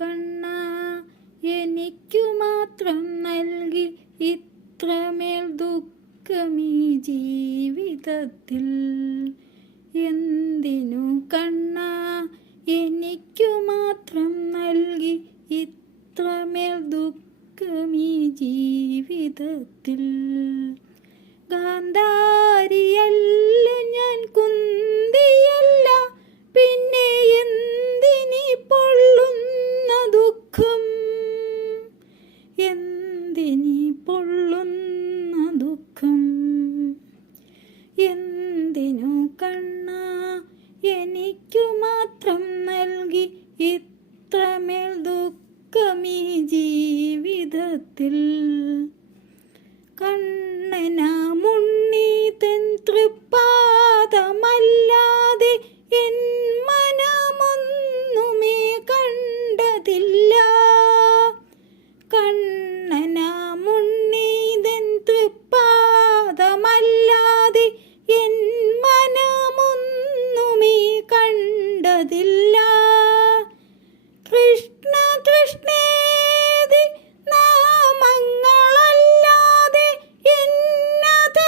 കണ്ണ എനിക്കു മാത്രം നൽകി ഇത്രമേൽ ദുഃഖമീ ജീവിതത്തിൽ. എന്തിനു കണ്ണ എനിക്കു മാത്രം നൽകി ഇത്രമേൽ ദുഃഖമീ ജീവിതത്തിൽ. ഗാന്ധാരിയല്ല എനിക്കു മാത്രം നൽകി ഇത്രമേൽ ദുഃഖമീ ജീവിതത്തിൽ. കണ്ണന മുണ്ണീതൻ തൃപ്പ കണ്ടതില്ല കൃഷ്ണ കൃഷ്ണേതി നാമങ്ങളല്ലാതെ എന്നതരങ്ങൾ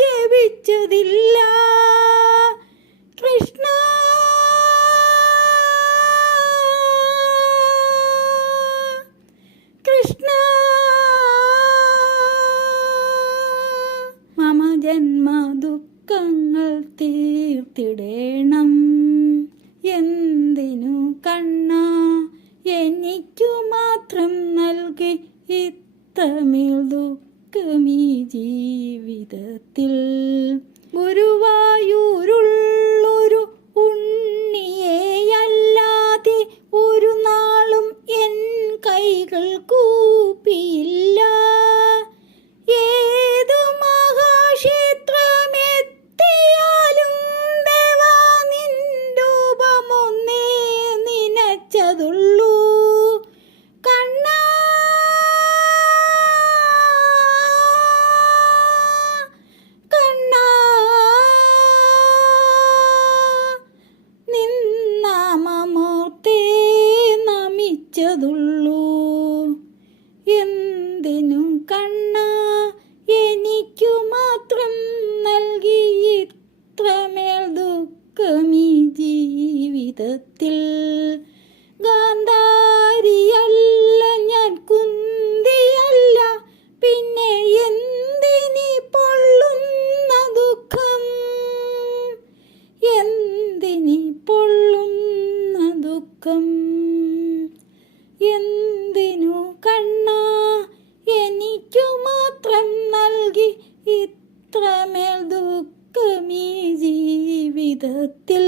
ജപിച്ചതില്ല. കൃഷ്ണ കൃഷ്ണ മമ ജന്മ ദുഃഖങ്ങൾ തീർത്തിടേണം ഇത്രമേൽ ദുഃഖമീ ജീവിതത്തിൽ ഗുരുവായൂരുള്ളൊരു ഉണ്ണിയെയല്ലാതെ ഒരു നാളും എൻ കൈകൾ നമിച്ചതുള്ളൂ എന്തിനും കണ്ണ എനിക്കു മാത്രം നൽകി ഇത്രമേൽ ദുഃഖമീ ജീവിതത്തിൽ. ഗാന്ധാരിയല്ല എന്തിനു കണ്ണാ? എനിക്കു മാത്രം നൽകി ഇത്രമേൽ ദുഃഖമീ ജീവിതത്തിൽ.